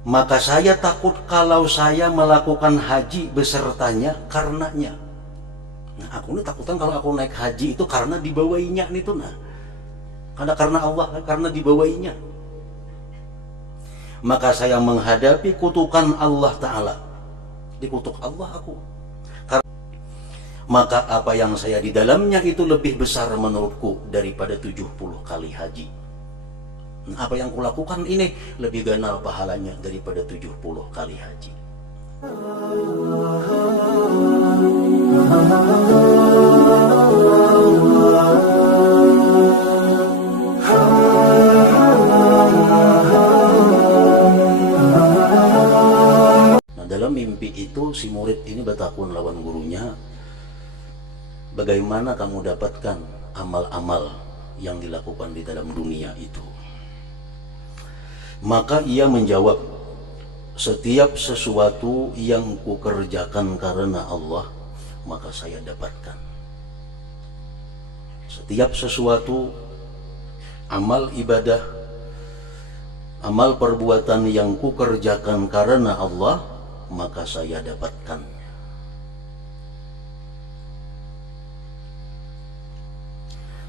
Maka saya takut kalau saya melakukan haji besertanya karenanya. Nah, aku ini takutan kalau aku naik haji itu karena dibawainya nih tuh, nah. Karena Allah, karena dibawainya. Maka saya menghadapi kutukan Allah Ta'ala. Dikutuk Allah aku. Maka apa yang saya di dalamnya itu lebih besar menurutku daripada 70 kali haji. Nah, apa yang kulakukan ini lebih ganal pahalanya daripada 70 kali haji. Nah, dalam mimpi itu si murid ini bertakun lawan gurunya, bagaimana kamu dapatkan amal-amal yang dilakukan di dalam dunia itu? Maka ia menjawab, setiap sesuatu yang kukerjakan karena Allah, maka saya dapatkan. Setiap sesuatu, amal ibadah, amal perbuatan yang kukerjakan karena Allah, maka saya dapatkan.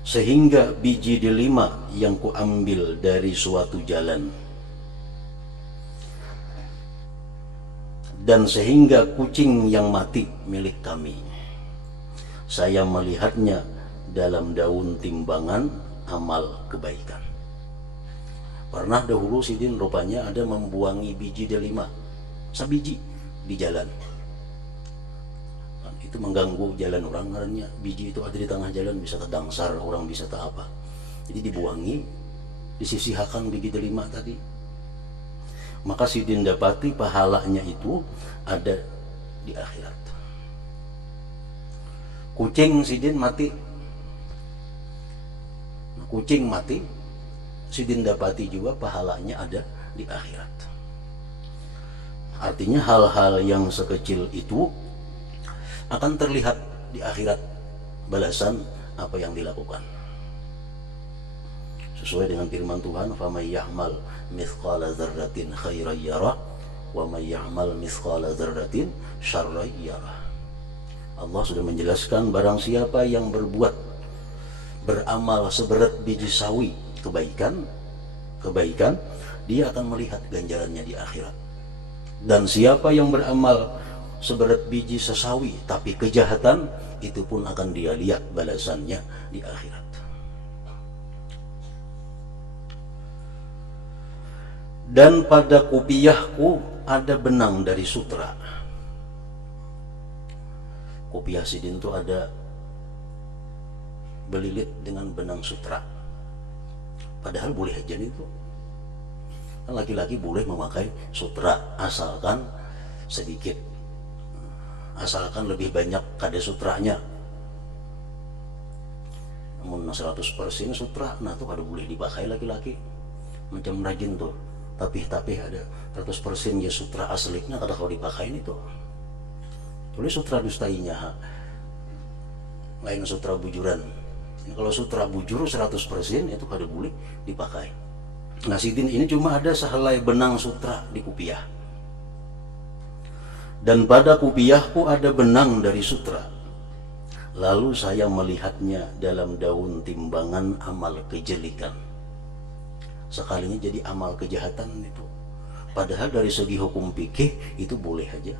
Sehingga biji delima yang kuambil dari suatu jalan, dan sehingga kucing yang mati milik kami, saya melihatnya dalam daun timbangan amal kebaikan. Pernah dahulu Sidin rupanya ada membuangi biji delima, sabiji di jalan. Itu mengganggu jalan orang, karena biji itu ada di tengah jalan, bisa terdangsar orang, bisa tak apa. Jadi dibuangi, disisihkan biji delima tadi. Maka Sidin dapati pahalanya itu ada di akhirat. Kucing Sidin mati, kucing mati, Sidin dapati juga pahalanya ada di akhirat. Artinya hal-hal yang sekecil itu akan terlihat di akhirat balasan apa yang dilakukan. Sesuai dengan firman Tuhan, "Faman ya'mal mithqala dzarratin khairan yarah wa may ya'mal mithqala dzarratin syarran yarah." Allah sudah menjelaskan, barang siapa yang beramal seberat biji sawi kebaikan, dia akan melihat ganjarannya di akhirat. Dan siapa yang beramal seberat biji sesawi tapi kejahatan, itu pun akan dia lihat balasannya di akhirat. Dan pada kopiahku ada benang dari sutra. Kopiah Sidin itu ada belilit dengan benang sutra. Padahal boleh aja itu. Kan laki-laki boleh memakai sutra asalkan sedikit, asalkan lebih banyak kada sutranya. Namun 100% sutra, nah itu kada boleh dipakai laki-laki. Macam rajin tuh, tapi ada 100% ya sutra aslinya kada kau dipakai itu. Tulis sutra dustainya, lain sutra bujuran. Kalau sutra bujur 100% itu kada boleh dipakai. Nah, Sidin ini cuma ada sehelai benang sutra di kupiah. Dan pada kupiahku ada benang dari sutra. Lalu saya melihatnya dalam daun timbangan amal kejelikan. Sekalinya jadi amal kejahatan itu. Padahal dari segi hukum fikih itu boleh aja.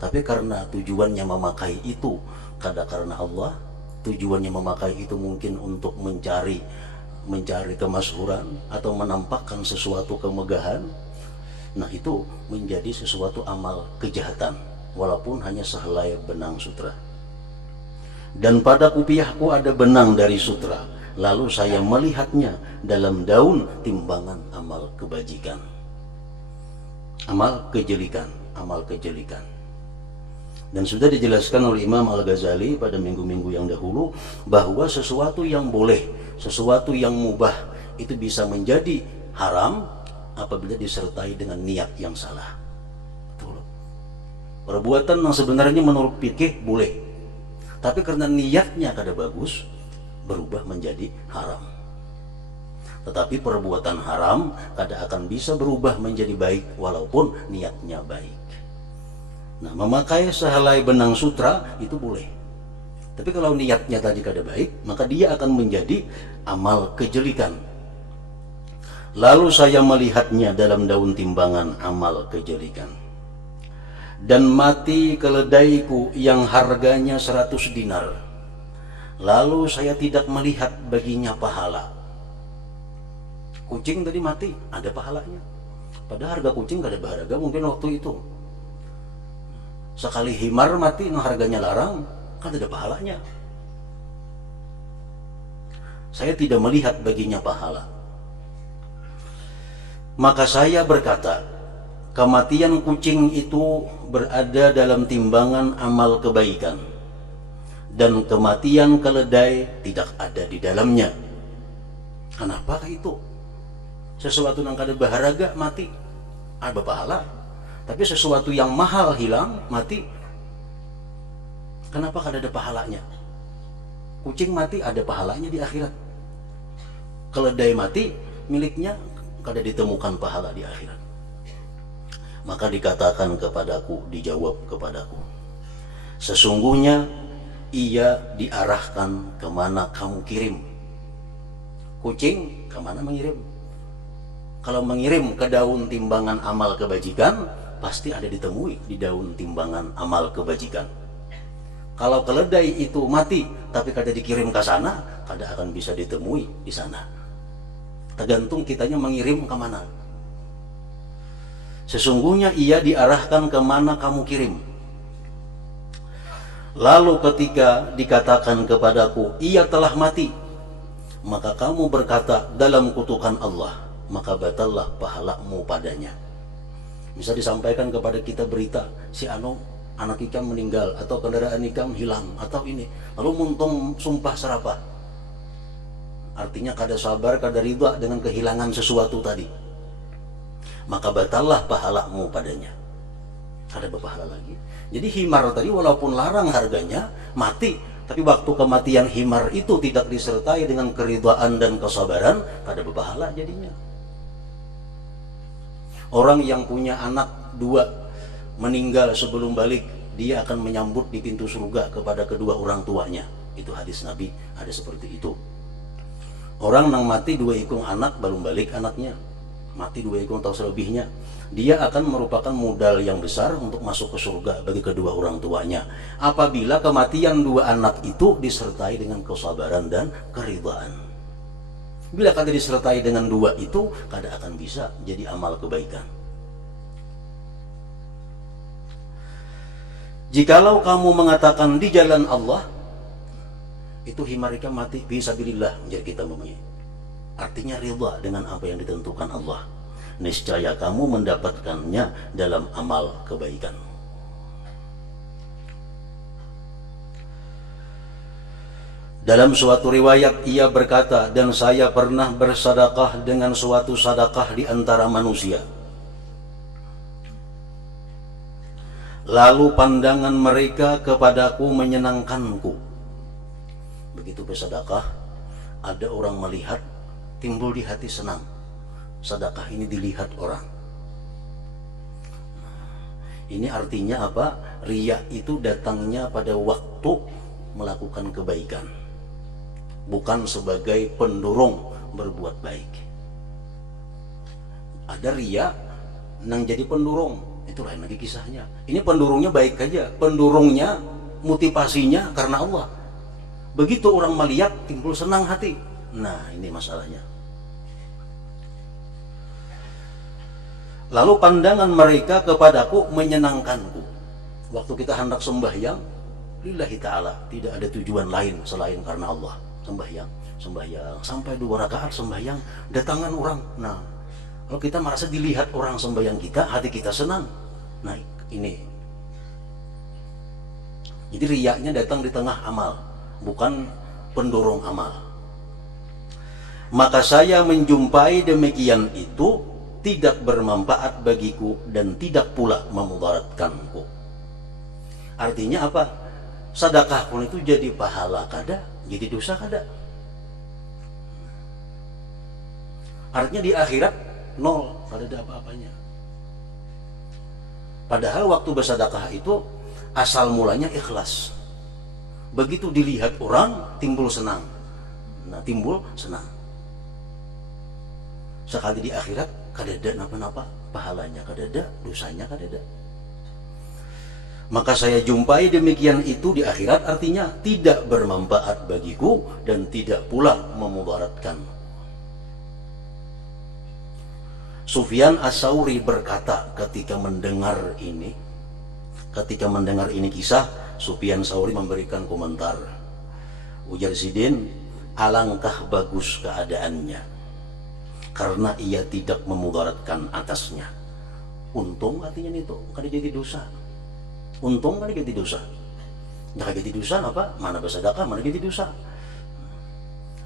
Tapi karena tujuannya memakai itu kada karena Allah, tujuannya memakai itu mungkin untuk mencari kemasyhuran atau menampakkan sesuatu kemegahan, nah itu menjadi sesuatu amal kejahatan walaupun hanya sehelai benang sutra. Dan pada kupiahku ada benang dari sutra, lalu saya melihatnya dalam daun timbangan amal kebajikan, amal kejelikan. Dan sudah dijelaskan oleh Imam Al-Ghazali pada minggu-minggu yang dahulu bahwa sesuatu yang boleh, sesuatu yang mubah itu bisa menjadi haram apabila disertai dengan niat yang salah. Betul. Perbuatan yang sebenarnya menurut fikih boleh, tapi karena niatnya kada bagus berubah menjadi haram. Tetapi perbuatan haram kadang akan bisa berubah menjadi baik walaupun niatnya baik. Nah, memakai sehelai benang sutra itu boleh. Tapi kalau niatnya tadi kada baik, maka dia akan menjadi amal kejelikan. Lalu saya melihatnya dalam daun timbangan amal kejelikan. Dan mati keledaiku yang harganya 100 dinar. Lalu saya tidak melihat baginya pahala. Kucing tadi mati, ada pahalanya. Padahal harga kucing gak ada berharga mungkin waktu itu. Sekali himar mati, nah harganya larang, kan ada pahalanya. Saya tidak melihat baginya pahala. Maka saya berkata, kematian kucing itu berada dalam timbangan amal kebaikan, dan kematian keledai tidak ada di dalamnya. Kenapa itu? Sesuatu yang kada berharga mati, ada pahala. Tapi sesuatu yang mahal hilang, mati, kenapa kada ada pahalanya? Kucing mati ada pahalanya di akhirat. Keledai mati miliknya kada ditemukan pahala di akhirat. Maka dikatakan kepadaku, dijawab kepadaku, sesungguhnya ia diarahkan kemana kamu kirim. Kucing kemana mengirim? Kalau mengirim ke daun timbangan amal kebajikan, pasti ada ditemui di daun timbangan amal kebajikan. Kalau keledai itu mati tapi kada dikirim ke sana, kada akan bisa ditemui di sana. Tergantung kitanya mengirim kemana. Sesungguhnya ia diarahkan kemana kamu kirim. Lalu ketika dikatakan kepadaku, ia telah mati, maka kamu berkata dalam kutukan Allah, maka batallah pahalamu padanya. Bisa disampaikan kepada kita berita, si anu anak ikam meninggal, atau kendaraan ikam hilang, atau ini, lalu muntung sumpah serapah. Artinya kada sabar, kada ridha dengan kehilangan sesuatu tadi, maka batallah pahalamu padanya. Kada berpahala lagi. Jadi himar tadi walaupun larang harganya, mati, tapi waktu kematian himar itu tidak disertai dengan keridhaan dan kesabaran, kada berpahala jadinya. Orang yang punya anak 2 meninggal sebelum balik, dia akan menyambut di pintu surga kepada kedua orang tuanya. Itu hadis Nabi, ada seperti itu. Orang yang mati 2 ikung anak, belum balik anaknya, mati 2 ikung atau selebihnya, dia akan merupakan modal yang besar untuk masuk ke surga bagi kedua orang tuanya, apabila kematian 2 anak itu disertai dengan kesabaran dan keridhaan. Bila kada disertai dengan 2 itu, kada akan bisa jadi amal kebaikan. Jikalau kamu mengatakan di jalan Allah, itu himarika mati fisabilillah, menjadi kita mempunyai. Artinya ridha dengan apa yang ditentukan Allah. Niscaya kamu mendapatkannya dalam amal kebaikan. Dalam suatu riwayat ia berkata, dan saya pernah bersedekah dengan suatu sedekah di antara manusia. Lalu pandangan mereka kepadaku menyenangkanku. Begitu bersedekah, ada orang melihat, timbul di hati senang. Sedekah ini dilihat orang. Ini artinya apa? Riya itu datangnya pada waktu melakukan kebaikan, bukan sebagai pendorong berbuat baik. Ada riya nang jadi pendorong, itu lain lagi kisahnya. Ini pendorongnya baik aja, pendorongnya motivasinya karena Allah. Begitu orang melihat timbul senang hati. Nah, ini masalahnya. Lalu pandangan mereka kepadaku menyenangkanku. Waktu kita hendak sembahyang, lillahi ta'ala, tidak ada tujuan lain selain karena Allah. Sembahyang sampai 2 rakaat sembahyang, datangan orang. Nah, kalau kita merasa dilihat orang sembahyang kita, hati kita senang. Nah, ini. Jadi riyanya datang di tengah amal, bukan pendorong amal. Maka saya menjumpai demikian itu tidak bermanfaat bagiku dan tidak pula memudaratkanku. Artinya apa? Sedekah pun itu jadi pahala kada, jadi dosa kada. Artinya di akhirat nol, kada ada apa-apanya. Padahal waktu bersedekah itu asal mulanya ikhlas. Begitu dilihat orang timbul senang. Nah, timbul senang. Sekali di akhirat kada ada napa-napa, pahalanya kada ada, dosanya kada ada. Maka saya jumpai demikian itu di akhirat, artinya tidak bermanfaat bagiku dan tidak pula memudaratkan. Sufyan Ats-Tsauri berkata ketika mendengar ini kisah, Sufyan Ats-Tsauri memberikan komentar. Ujar Sidin, alangkah bagus keadaannya karena ia tidak memudaratkan atasnya. Untung artinya itu kada jadi dosa. Untung kada jadi dosa. Nah, jadi dosa apa? Mana bersedekah, mana jadi dosa.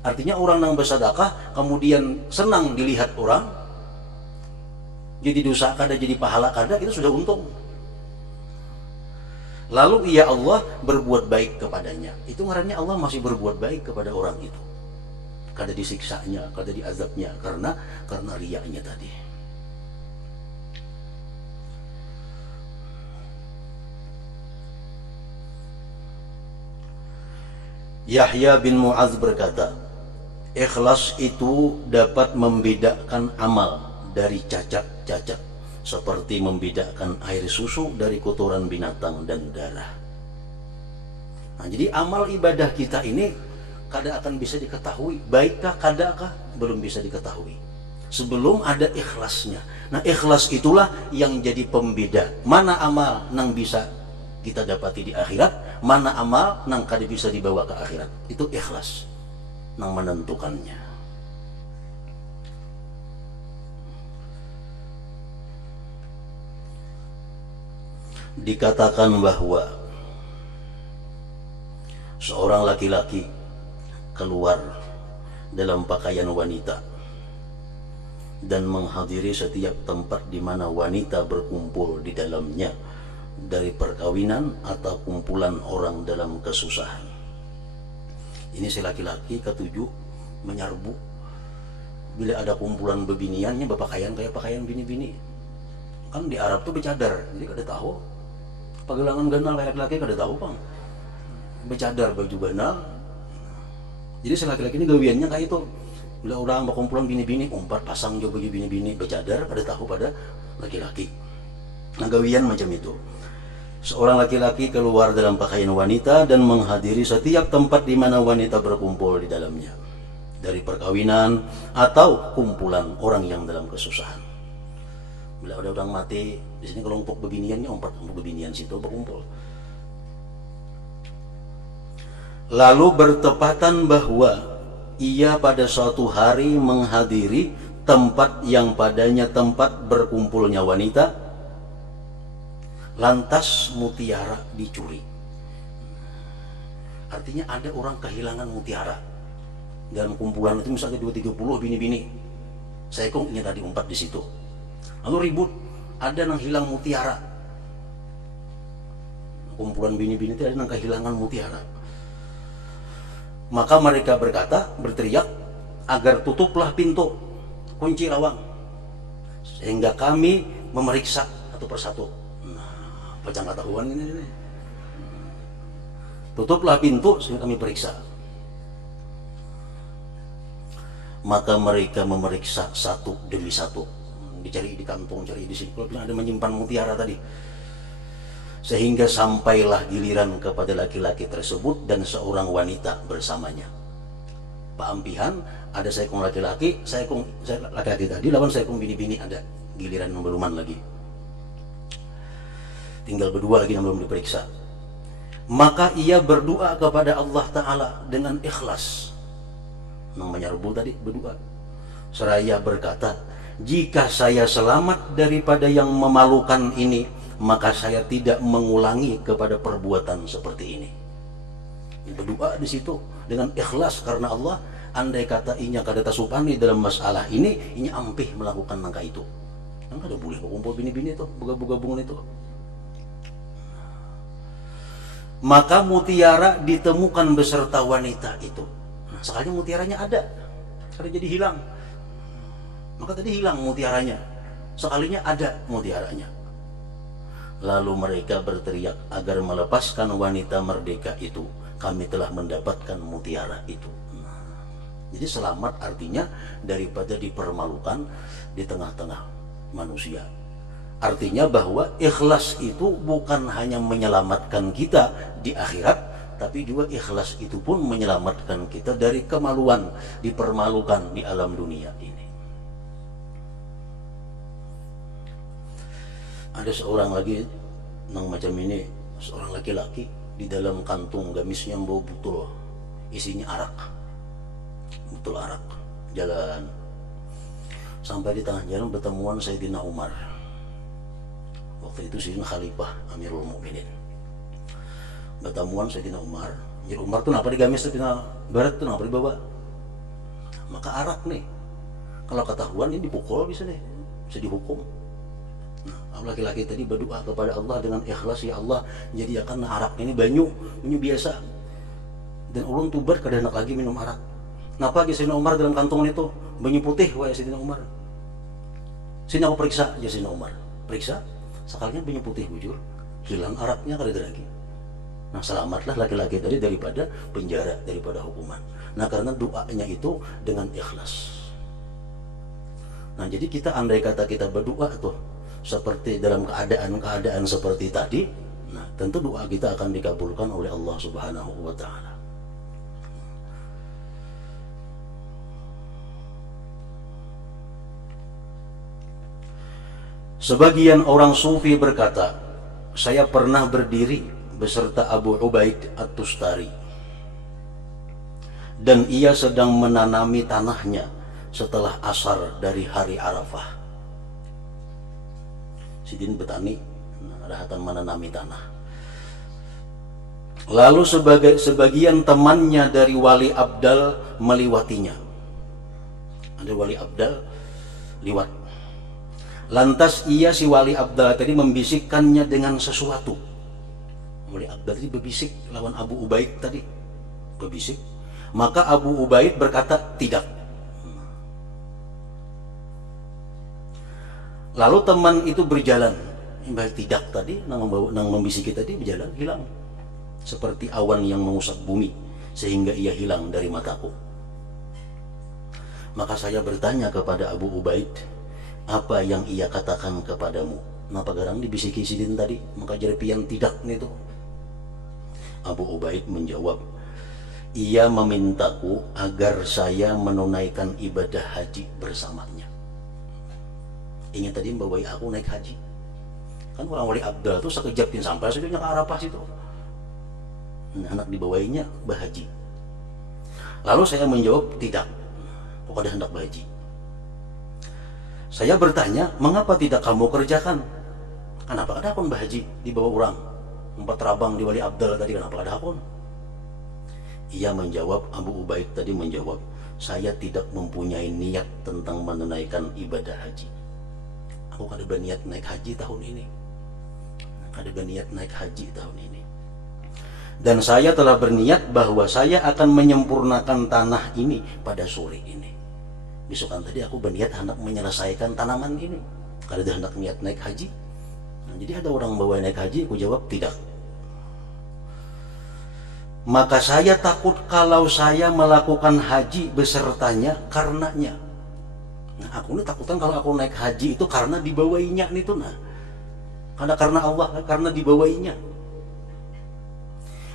Artinya orang yang bersedekah kemudian senang dilihat orang, jadi dosa kada, jadi pahala kada, itu sudah untung. Lalu ia Allah berbuat baik kepadanya. Itu ngarannya Allah masih berbuat baik kepada orang itu. Kada disiksanya, kada diazabnya karena riyanya tadi. Yahya bin Mu'adz berkata, ikhlas itu dapat membedakan amal dari cacat-cacat, seperti membedakan air susu dari kotoran binatang dan darah. Nah, jadi amal ibadah kita ini kada akan bisa diketahui baikkah kadakah, belum bisa diketahui sebelum ada ikhlasnya. Nah, ikhlas itulah yang jadi pembeda mana amal nang bisa kita dapati di akhirat, mana amal nang kada bisa dibawa ke akhirat. Itu ikhlas nang menentukannya. Dikatakan bahwa seorang laki-laki keluar dalam pakaian wanita dan menghadiri setiap tempat di mana wanita berkumpul di dalamnya, dari perkawinan atau kumpulan orang dalam kesusahan. Ini si laki-laki ketujuh menyerbu bila ada kumpulan bebiniannya berpakaian kayak pakaian bini-bini. Kan di Arab tuh bercadar, jadi kada tahu pagelangan ganal kayak laki-laki kada tahu bang, bercadar baju ganal. Jadi si laki-laki ini gawiannya kayak itu, bila orang berkumpulan bini-bini umpat pasang jo baju bini-bini bercadar, kada tahu pada laki-laki. Nah, gawian macam itu. Seorang laki-laki keluar dalam pakaian wanita dan menghadiri setiap tempat di mana wanita berkumpul di dalamnya, dari perkawinan atau kumpulan orang yang dalam kesusahan. Bila ada orang mati di sini, kelompok bebiniannya umpat kelompok bebinian situ berkumpul. Lalu bertepatan bahwa ia pada suatu hari menghadiri tempat yang padanya tempat berkumpulnya wanita, lantas mutiara dicuri. Artinya ada orang kehilangan mutiara dalam kumpulan itu, misalnya 2-30 bini-bini. Saya kok ingin tadi umpat di situ. Lalu ribut, ada yang hilang mutiara. Kumpulan bini-bini itu ada yang kehilangan mutiara. Maka mereka berkata, berteriak agar tutuplah pintu, kunci lawang, sehingga kami memeriksa satu persatu. Pecah ketahuan ini. Tutuplah pintu sehingga kami periksa. Maka mereka memeriksa satu demi satu, dicari di kantong, cari di sini. Kalau bilang ada menyimpan mutiara tadi, sehingga sampailah giliran kepada laki-laki tersebut dan seorang wanita bersamanya. Pak Ampihan, ada seekor laki-laki, laki-laki tadi lawan seekor bini-bini, ada giliran beluman lagi. Tinggal berdua lagi yang belum diperiksa. Maka ia berdoa kepada Allah Ta'ala dengan ikhlas. Nang menyerbu tadi berdoa, seraya berkata, jika saya selamat daripada yang memalukan ini, maka saya tidak mengulangi kepada perbuatan seperti ini. Berdoa di situ dengan ikhlas karena Allah. Andai kata inya kada tasupani dalam masalah ini, inya ampih melakukan langkah itu. Nang kada boleh berkumpul bini-bini itu, bergabung-gabungan itu. Maka mutiara ditemukan beserta wanita itu. Nah, sekali mutiaranya ada, kada jadi hilang. Maka tadi hilang mutiaranya, sekalinya ada mutiaranya. Lalu mereka berteriak agar melepaskan wanita merdeka itu, kami telah mendapatkan mutiara itu. Jadi selamat artinya daripada dipermalukan di tengah-tengah manusia. Artinya bahwa ikhlas itu bukan hanya menyelamatkan kita di akhirat, tapi juga ikhlas itu pun menyelamatkan kita dari kemaluan, dipermalukan di alam dunia ini. Ada seorang lagi yang macam ini, seorang laki-laki di dalam kantung gamisnya bawa botol isinya arak, botol arak, jalan sampai di tengah jalan bertemuan Sayyidina Umar. Waktu itu Sayyidina Khalifah Amirul Mukminin. Bertemuan Sayyidina Umar. Jadi Umar tuh kenapa digamis Sayyidina Barat tuh kenapa dibawa? Maka arak nih, kalau ketahuan ini dipukul bisa dihukum. Nah, laki-laki tadi berdoa kepada Allah dengan ikhlas, ya Allah, jadikan arak ini banyu biasa. Dan ulun tubar kada hendak lagi minum arak. Napa Sayyidina Umar dalam kantongan itu banyu putih wae Sayyidina Umar. Sini aku periksa ya Sayyidina Umar. Periksa, sekalinya banyu putih bujur, hilang araknya kada ada lagi. Nah, selamatlah laki-laki tadi daripada penjara, daripada hukuman. Nah, karena doanya itu dengan ikhlas. Nah, jadi kita andai kata kita berdoa tuh seperti dalam keadaan seperti tadi, nah tentu doa kita akan dikabulkan oleh Allah Subhanahu wa taala. Sebagian orang sufi berkata, saya pernah berdiri beserta Abu Ubaid At-Tustari dan ia sedang menanami tanahnya setelah asar dari hari Arafah. Sidin betani, rahatan menanami tanah. Lalu sebagian temannya dari Wali Abdal meliwatinya. Ada Wali Abdal liwat. Lantas si Wali Abdal tadi membisikkannya dengan sesuatu. Wali Abdal tadi berbisik lawan Abu Ubaid tadi, berbisik. Maka Abu Ubaid berkata tidak. Lalu teman itu berjalan, tidak tadi, nang membisiki tadi berjalan hilang, seperti awan yang mengusap bumi sehingga ia hilang dari mataku. Maka saya bertanya kepada Abu Ubaid, apa yang ia katakan kepadamu? Napa garang dibisiki sidin tadi? Maka jerpian tidak itu. Abu Ubaid menjawab, ia memintaku agar saya menunaikan ibadah haji bersamanya. Ingin tadi membawai aku naik haji. Kan orang Wali Abdal tuh sekejapin sampai saja ke Arafah situ. Nah, anak dibawainya berhaji. Lalu saya menjawab tidak. Pokoknya hendak berhaji. Saya bertanya, mengapa tidak kamu kerjakan? Kenapa ada akun berhaji di bawah orang? 4 rabang di Wali Abdal tadi kenapa ada akun? Ia menjawab, Abu Ubaid tadi menjawab, saya tidak mempunyai niat tentang menunaikan ibadah haji. Aku kada berniat naik haji tahun ini. Kada berniat naik haji tahun ini. Dan saya telah berniat bahwa saya akan menyempurnakan tanah ini pada sore ini. Besokan tadi aku berniat hendak menyelesaikan tanaman ini. Kada hendak niat naik haji. Nah, jadi ada orang bawa naik haji, aku jawab tidak. Maka saya takut kalau saya melakukan haji besertanya karenanya. Nah, aku ini takutan kalau aku naik haji itu karena dibawainya nih tuh, nah. Karena Allah, karena dibawainya.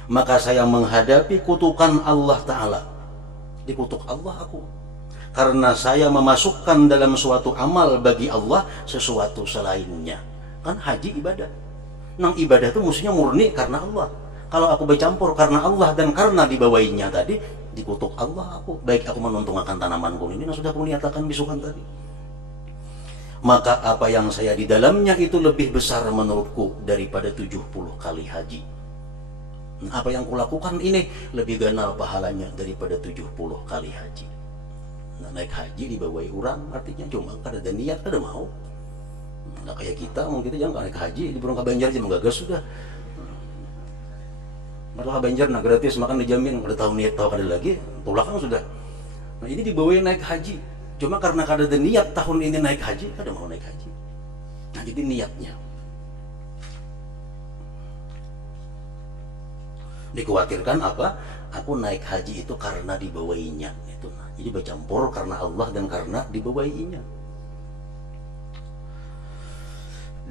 Maka saya menghadapi kutukan Allah Ta'ala. Dikutuk Allah aku. Karena saya memasukkan dalam suatu amal bagi Allah sesuatu selainnya. Kan haji ibadah. Nang ibadah itu mestinya murni karena Allah. Kalau aku bercampur karena Allah dan karena dibawainya tadi, dikutuk Allah aku. Baik aku menuntungakan tanamanku ini, nah sudah aku niatakan bisukan tadi. Maka apa yang saya di dalamnya itu lebih besar menurutku daripada 70 kali haji. Nah, apa yang kulakukan ini lebih ganal pahalanya daripada 70 kali haji. Nah, naik haji dibawai orang artinya cuma kada ada niat, kada mau. Nah, kayak kita mungkin jangan naik haji di Burung Kabanjar aja menggagas sudah. Malah Banjar nah gratis makan dijamin, udah tahu niat tahu kada lagi, tulak kan sudah. Nah, ini dibawain naik haji, Cuma karena kada ada niat tahun ini naik haji, kada mau naik haji. Nah, jadi niatnya. Dikhawatirkan apa? Aku naik haji itu karena dibawainya. Itu. Nah, jadi bercampur karena Allah dan karena dibawainya.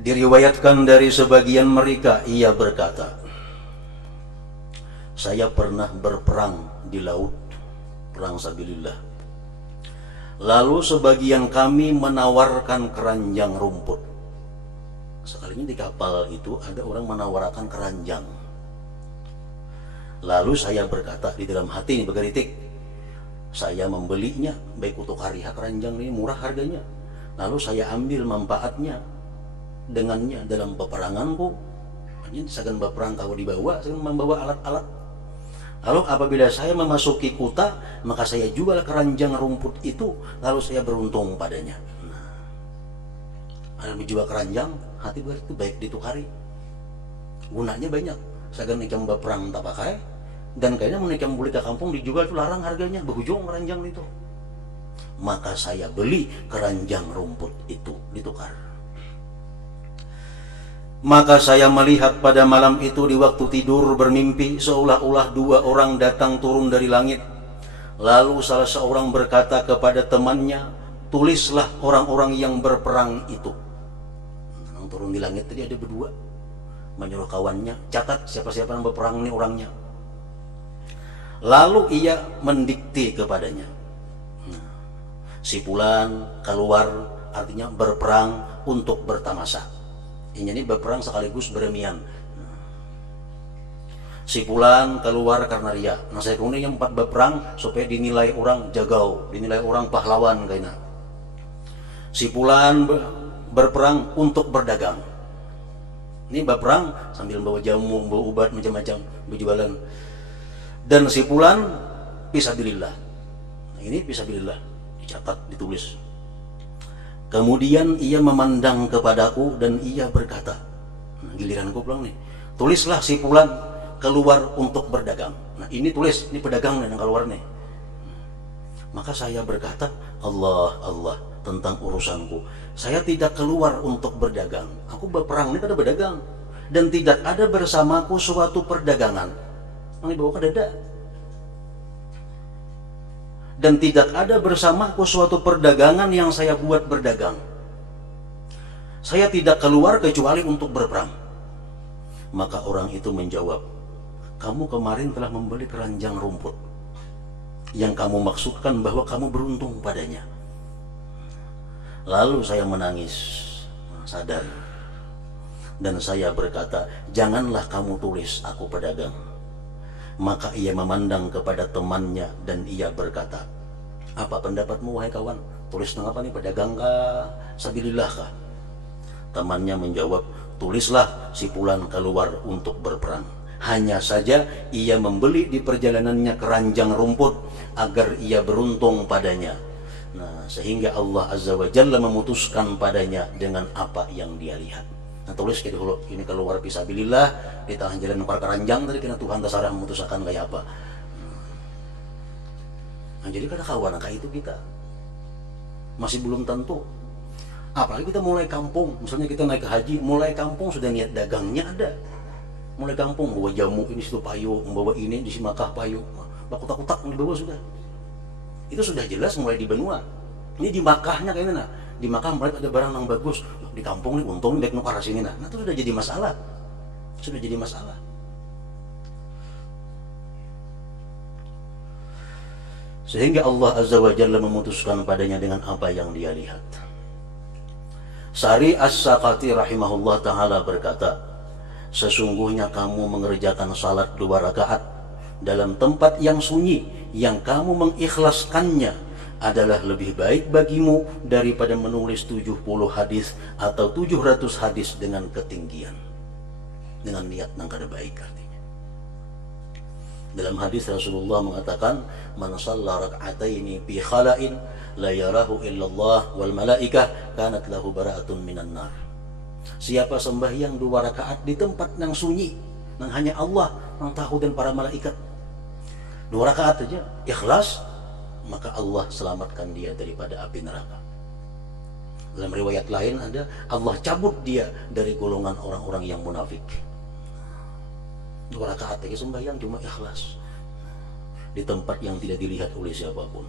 Diriwayatkan dari sebagian mereka, ia berkata, saya pernah berperang di laut, perang sabilillah. Lalu sebagian kami menawarkan keranjang rumput. Sekalinya di kapal itu ada orang menawarkan keranjang. Lalu saya berkata di dalam hati ini bergeritik, saya membelinya baik untuk hariha keranjang ini murah harganya. Lalu saya ambil manfaatnya dengannya dalam peperanganku. Ini sagan berperang kau dibawa, sagan membawa alat-alat. Lalu apabila saya memasuki kuta, maka saya jual keranjang rumput itu, lalu saya beruntung padanya. Nah, ada menjual keranjang, hati berarti baik ditukari. Gunanya banyak. Sagan nikam berperang tak pakai, dan kayaknya menikam beli ke kampung dijual itu larang harganya, berujung keranjang itu. Maka saya beli keranjang rumput itu ditukar. Maka saya melihat pada malam itu di waktu tidur bermimpi seolah-olah dua orang datang turun dari langit. Lalu salah seorang berkata kepada temannya, tulislah orang-orang yang berperang itu. Yang turun di langit tadi ada berdua, menyuruh kawannya, catat siapa-siapa yang berperang ini orangnya. Lalu ia mendikte kepadanya, si fulan keluar, artinya berperang untuk bertamasa. Ini berperang sekaligus beremian. Si fulan keluar karena ria. Nah saya kemudian yang empat berperang supaya dinilai orang jagau, dinilai orang pahlawan kayaknya. Si fulan berperang untuk berdagang. Ini berperang sambil bawa jamu, bawa obat macam-macam, berjualan. Dan si fulan fisabilillah. Nah, ini fisabilillah, dicatat, ditulis. Kemudian ia memandang kepadaku dan ia berkata, nah, giliranku pulang nih, tulislah si fulan keluar untuk berdagang. Nah ini tulis, ini pedagang yang keluar nih. Maka saya berkata, Allah, Allah, tentang urusanku, saya tidak keluar untuk berdagang. Aku berperang ini kada berdagang, dan tidak ada bersamaku suatu perdagangan. Ini bawa ke dada. Dan tidak ada bersamaku suatu perdagangan yang saya buat berdagang. Saya tidak keluar kecuali untuk berperang. Maka orang itu menjawab, kamu kemarin telah membeli keranjang rumput yang kamu maksudkan bahwa kamu beruntung padanya. Lalu saya menangis, sadar. Dan saya berkata, janganlah kamu tulis aku pedagang. Maka ia memandang kepada temannya dan ia berkata, apa pendapatmu wahai kawan? Tulis apa nih, pedagang kah? Sabilillah kah? Temannya menjawab, tulislah si fulan keluar untuk berperang. Hanya saja ia membeli di perjalanannya keranjang rumput agar ia beruntung padanya. Nah, sehingga Allah Azza wa Jalla memutuskan padanya dengan apa yang dia lihat. Nah, tulis kayak dulu, ini keluar fisabilillah di tengah jalan keluar keranjang tadi, kena Tuhan tasarah memutuskan kayak apa. Nah, jadi kada kawan kayak itu kita masih belum tentu. Apalagi kita mulai kampung, misalnya kita naik ke haji, mulai kampung sudah niat dagangnya ada. Mulai kampung bawa jamu ini situ payu, membawa ini di si Makkah payu, bakutak-kutak dibawa sudah. Itu sudah jelas mulai di benua. Ini di Makkahnya kayaknya, nah di Makkah mulai ada barang yang bagus, di kampung nih untung dek nukar sini, nah itu sudah jadi masalah, sudah jadi masalah. Sehingga Allah Azza wa Jalla memutuskan padanya dengan apa yang dia lihat. Sari As-Saqati rahimahullah ta'ala berkata, sesungguhnya kamu mengerjakan salat 2 rakaat dalam tempat yang sunyi, yang kamu mengikhlaskannya adalah lebih baik bagimu daripada menulis 70 hadis atau 700 hadis dengan ketinggian, dengan niat yang kada baik artinya. Dalam hadis Rasulullah mengatakan, man shalla rak'ataini fi khala'in la yarahu illallah wal malaikah kanat lahu bara'atun minan nar. Siapa sembahyang 2 rakaat di tempat yang sunyi, yang hanya Allah yang tahu dan para malaikat, 2 rakaat saja, ikhlas, maka Allah selamatkan dia daripada api neraka. Dalam riwayat lain ada Allah cabut dia dari golongan orang-orang yang munafik. 2 rakaat lagi sembahyang cuma ikhlas di tempat yang tidak dilihat oleh siapapun.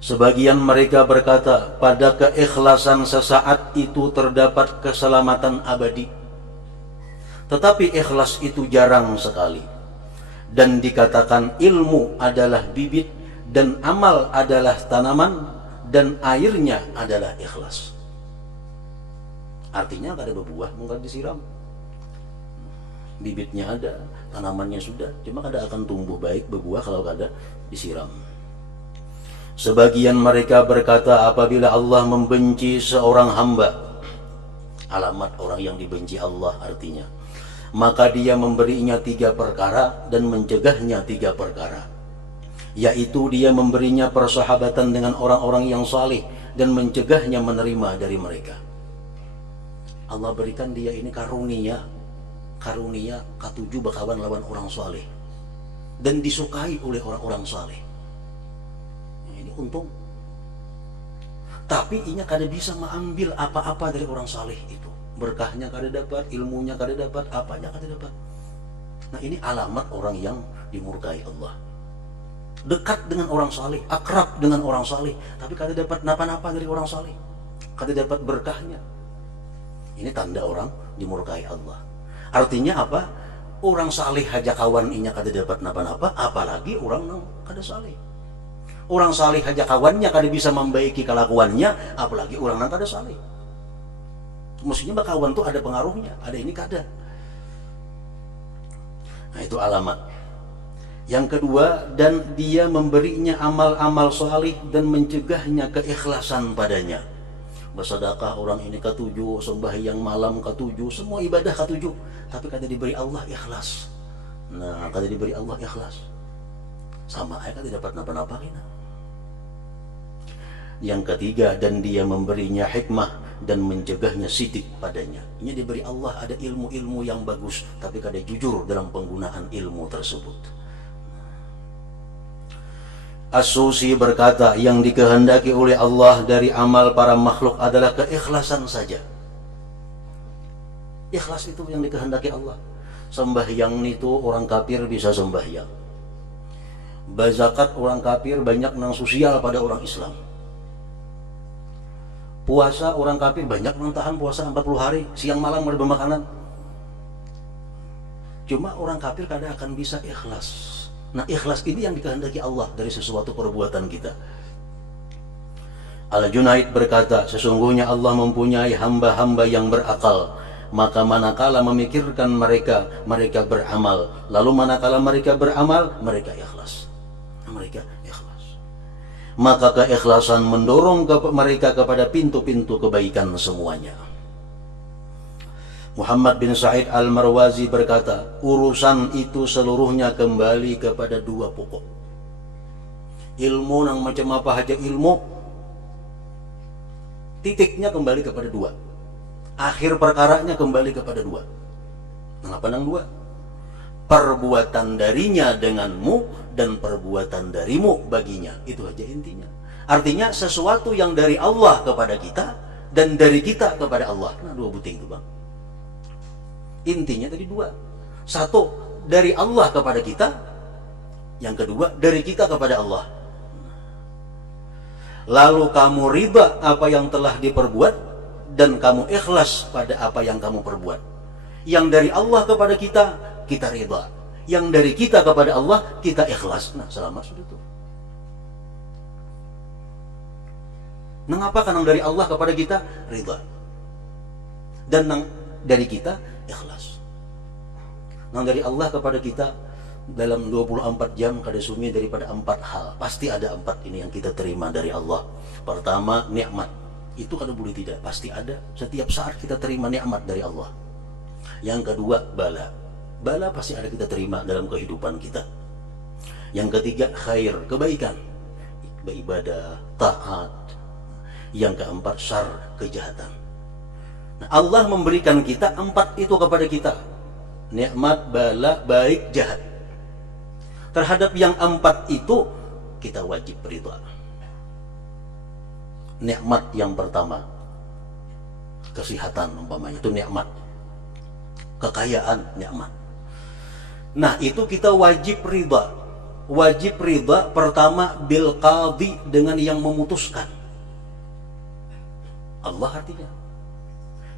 Sebagian mereka berkata, pada keikhlasan sesaat itu terdapat keselamatan abadi. Tetapi ikhlas itu jarang sekali. Dan dikatakan ilmu adalah bibit dan amal adalah tanaman dan airnya adalah ikhlas. Artinya kada berbuah mungkin disiram. Bibitnya ada, tanamannya sudah, cuma kada akan tumbuh baik berbuah kalau kada disiram. Sebagian mereka berkata, apabila Allah membenci seorang hamba, alamat orang yang dibenci Allah artinya, maka dia memberinya 3 perkara dan mencegahnya 3 perkara, yaitu dia memberinya persahabatan dengan orang-orang yang saleh dan mencegahnya menerima dari mereka. Allah berikan dia ini karunia K7 bakawan lawan orang saleh dan disukai oleh orang-orang saleh. Ini untung. Tapi inya kada bisa mengambil apa-apa dari orang saleh itu. Berkahnya kada dapat, ilmunya kada dapat, apanya kada dapat. Nah, ini alamat orang yang dimurkai Allah. Dekat dengan orang saleh, akrab dengan orang saleh, tapi kada dapat napa-napa dari orang saleh. Kada dapat berkahnya. Ini tanda orang dimurkai Allah. Artinya apa? Orang saleh haja kawan inya kada dapat napa-napa, apalagi orang nang kada saleh. Orang saleh haja kawannya kada bisa membaiki kelakuannya, apalagi orang nang kada saleh. Maksudnya kawan tuh ada pengaruhnya, ada ini kada. Nah, itu alamat. Yang kedua, dan dia memberinya amal-amal saleh dan mencegahnya keikhlasan padanya. Bersedekah orang ini K7, sembahyang malam K7, semua ibadah K7, tapi kada diberi Allah ikhlas. Nah, kada diberi Allah ikhlas, sama aja kada dapat napa-napa kena. Yang ketiga, dan dia memberinya hikmah dan mencegahnya sidik padanya. Ini diberi Allah ada ilmu-ilmu yang bagus, tapi kada jujur dalam penggunaan ilmu tersebut. As-Susi berkata, yang dikehendaki oleh Allah dari amal para makhluk adalah keikhlasan saja. Ikhlas itu yang dikehendaki Allah. Sembahyang itu orang kafir bisa sembahyang. Bazakat orang kafir banyak nang sosial pada orang Islam. Puasa orang kafir banyak nang tahan puasa 40 hari, siang malam bermakanan. Cuma orang kafir kada akan bisa ikhlas. Nah, ikhlas ini yang dikehendaki Allah dari sesuatu perbuatan kita. Al-Junaid berkata, sesungguhnya Allah mempunyai hamba-hamba yang berakal, maka manakala memikirkan mereka, mereka beramal. Lalu manakala mereka beramal, mereka ikhlas. Mereka ikhlas. Maka keikhlasan mendorong mereka kepada pintu-pintu kebaikan semuanya. Muhammad bin Sa'id Al-Marwazi berkata, urusan itu seluruhnya kembali kepada 2 pokok. Ilmu nang macam apa aja ilmu, titiknya kembali kepada 2. Akhir perkaranya kembali kepada 2. Mengapa nang 2? Perbuatan darinya denganmu dan perbuatan darimu baginya. Itu aja intinya. Artinya sesuatu yang dari Allah kepada kita dan dari kita kepada Allah. Nah, 2 buting itu, Bang. Intinya tadi 2. 1 dari Allah kepada kita, yang kedua dari kita kepada Allah. Lalu kamu riba apa yang telah diperbuat dan kamu ikhlas pada apa yang kamu perbuat. Yang dari Allah kepada kita, kita riba. Yang dari kita kepada Allah, kita ikhlas. Nah, selamat sudah tuh. Mengapa kan yang dari Allah kepada kita riba, dan yang dari kita ikhlas. Yang dari Allah kepada kita dalam 24 jam kada sumi daripada 4 hal. Pasti ada 4 ini yang kita terima dari Allah. Pertama, nikmat. Itu kada boleh tidak, pasti ada. Setiap saat kita terima nikmat dari Allah. Yang kedua, bala. Bala pasti ada kita terima dalam kehidupan kita. Yang ketiga, khair, kebaikan, beribadah, taat. Yang keempat, syar, kejahatan. Nah, Allah memberikan kita 4 itu kepada kita. Nikmat, bala, baik, jahat. Terhadap yang 4 itu kita wajib ridha. Nikmat yang pertama, kesehatan umpamanya, itu nikmat. Kekayaan, nikmat. Nah, itu kita wajib ridha. Wajib ridha pertama bil qadhi, dengan yang memutuskan. Allah artinya.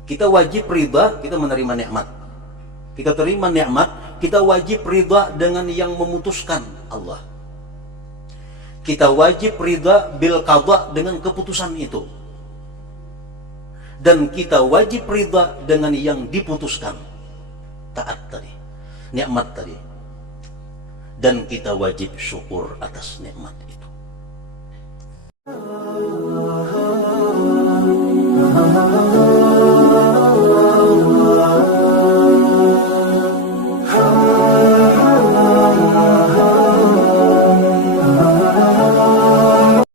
Kita wajib ridha, kita menerima nikmat. Kita terima nikmat, kita wajib ridha dengan yang memutuskan, Allah. Kita wajib ridha bil qadha, dengan keputusan itu. Dan kita wajib ridha dengan yang diputuskan. Taat tadi, nikmat tadi. Dan kita wajib syukur atas nikmat